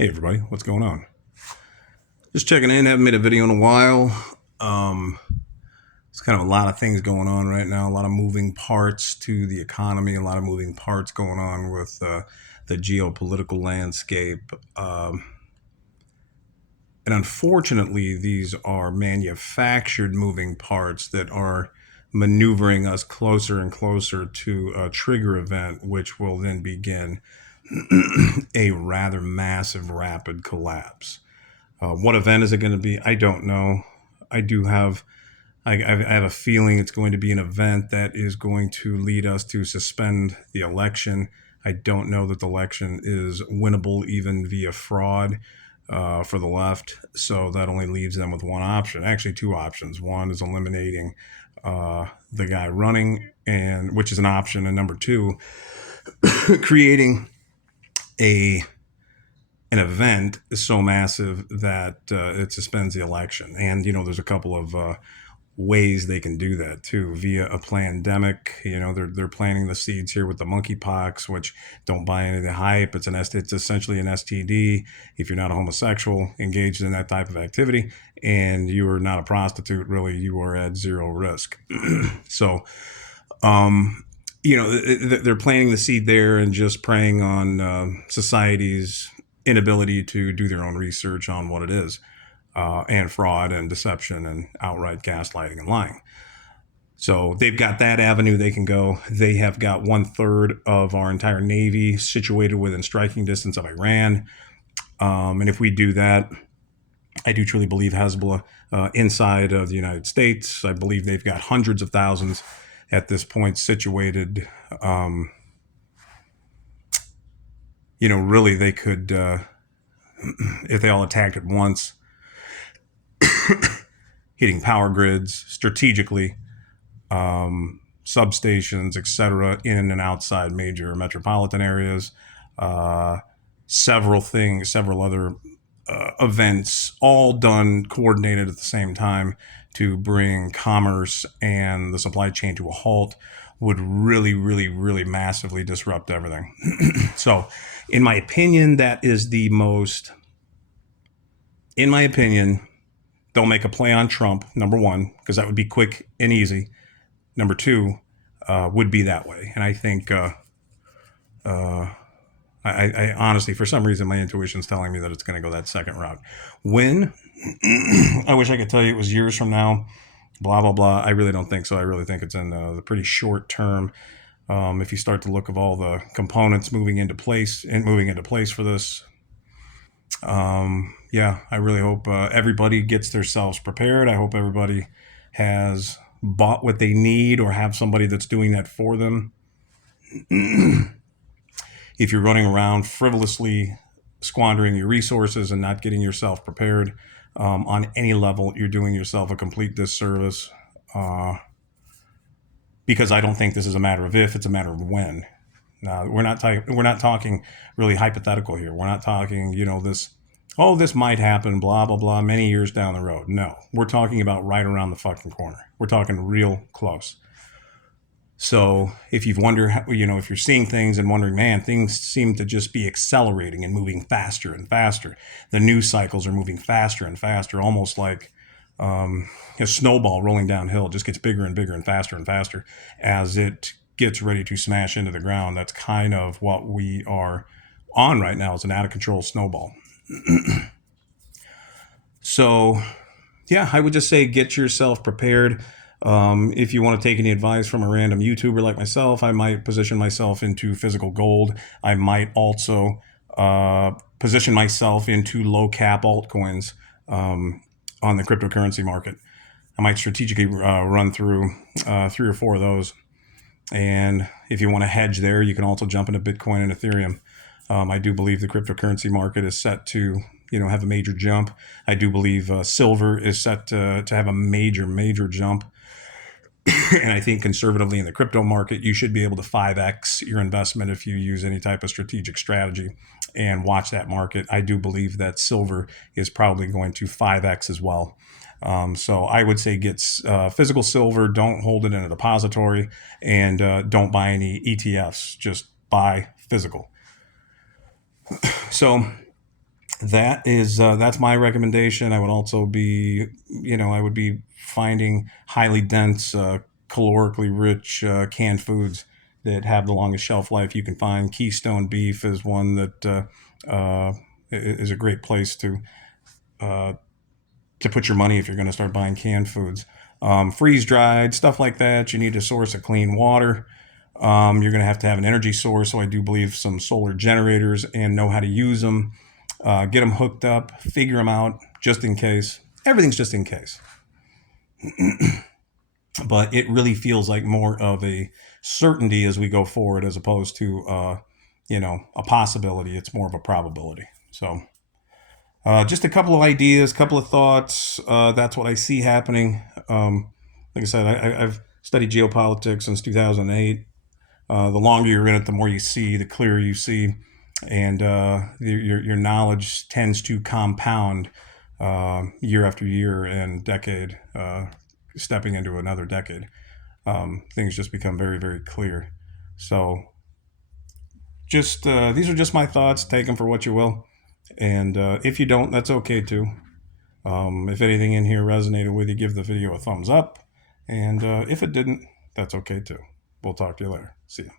Hey everybody, what's going on? Just checking in. Haven't made a video in a while. It's kind of a lot of things going on right now. A lot of moving parts to the economy. A lot of moving parts going on with the geopolitical landscape. And unfortunately, these are manufactured moving parts that are maneuvering us closer and closer to a trigger event, which will then begin a rather massive, rapid collapse. What event is it going to be? I don't know. I do have, I have a feeling it's going to be an event that is going to lead us to suspend the election. I don't know that the election is winnable even via fraud for the left. So that only leaves them with one option. Actually, two options. One is eliminating the guy running, and which is an option, and number two, creating a an event so massive that it suspends the election. And there's a couple of ways they can do that too, via a pandemic. They're planting the seeds here with the monkeypox, which don't buy any of the hype. It's essentially an STD. If you're not a homosexual engaged in that type of activity, and you are not a prostitute, really, you are at zero risk. So, they're planting the seed there and just preying on society's inability to do their own research on what it is, and fraud and deception and outright gaslighting and lying. So they've got that avenue they can go. They have got 1/3 of our entire Navy situated within striking distance of Iran. And if we do that, I do truly believe Hezbollah inside of the United States. I believe they've got hundreds of thousands at this point situated. Really, they could, if they all attacked at once, hitting power grids strategically, substations, etc., in and outside major metropolitan areas, several other events, all done coordinated at the same time to bring commerce and the supply chain to a halt, would really, really, really massively disrupt everything. So, in my opinion, that is the most, in my opinion, they'll make a play on Trump, number one, because that would be quick and easy. Number two would be that way. And I think, I honestly, for some reason, my intuition's telling me that it's going to go that second route. When? I wish I could tell you it was years from now, blah, blah, blah. I really don't think so. I really think it's in the pretty short term. If you start to look of all the components moving into place for this, I really hope everybody gets themselves prepared. I hope everybody has bought what they need or have somebody that's doing that for them. If you're running around frivolously squandering your resources and not getting yourself prepared on any level, you're doing yourself a complete disservice. Because I don't think this is a matter of if, it's a matter of when. Now, we're not talking really hypothetical here. We're not talking, this might happen, blah, blah, blah, many years down the road. No, we're talking about right around the fucking corner. We're talking real close. So if you've wondered, if you're seeing things and wondering, man, things seem to just be accelerating and moving faster and faster. The news cycles are moving faster and faster, almost like a snowball rolling downhill. It just gets bigger and bigger and faster as it gets ready to smash into the ground. That's kind of what we are on right now, is an out of control snowball. So, I would just say get yourself prepared. If you want to take any advice from a random YouTuber like myself, I might position myself into physical gold. I might also position myself into low cap altcoins on the cryptocurrency market. I might strategically run through 3 or 4 of those. And if you want to hedge there, you can also jump into Bitcoin and Ethereum. I do believe the cryptocurrency market is set to, have a major jump. I do believe silver is set to have a major jump. And I think conservatively in the crypto market, you should be able to 5x your investment if you use any type of strategic strategy and watch that market. I do believe that silver is probably going to 5x as well. So I would say get physical silver, don't hold it in a depository, and don't buy any ETFs, just buy physical. So That's my recommendation. I would also be, I would be finding highly dense, calorically rich canned foods that have the longest shelf life you can find. Keystone beef is one that is a great place to put your money if you're going to start buying canned foods. Freeze dried stuff like that. You need a source of clean water. You're going to have an energy source, so I do believe some solar generators, and know how to use them. Get them hooked up, figure them out, just in case. Everything's just in case. But it really feels like more of a certainty as we go forward, as opposed to, a possibility. It's more of a probability. So, just a couple of ideas, couple of thoughts. That's what I see happening. Like I said, I've studied geopolitics since 2008. The longer you're in it, the more you see, the clearer you see, and your knowledge tends to compound year after year and decade, stepping into another decade. Things just become very, very clear. So, just these are just my thoughts. Take them for what you will, and if you don't, that's okay too. If anything in here resonated with you, give the video a thumbs up, and if it didn't, that's okay too. We'll talk to you later. See ya.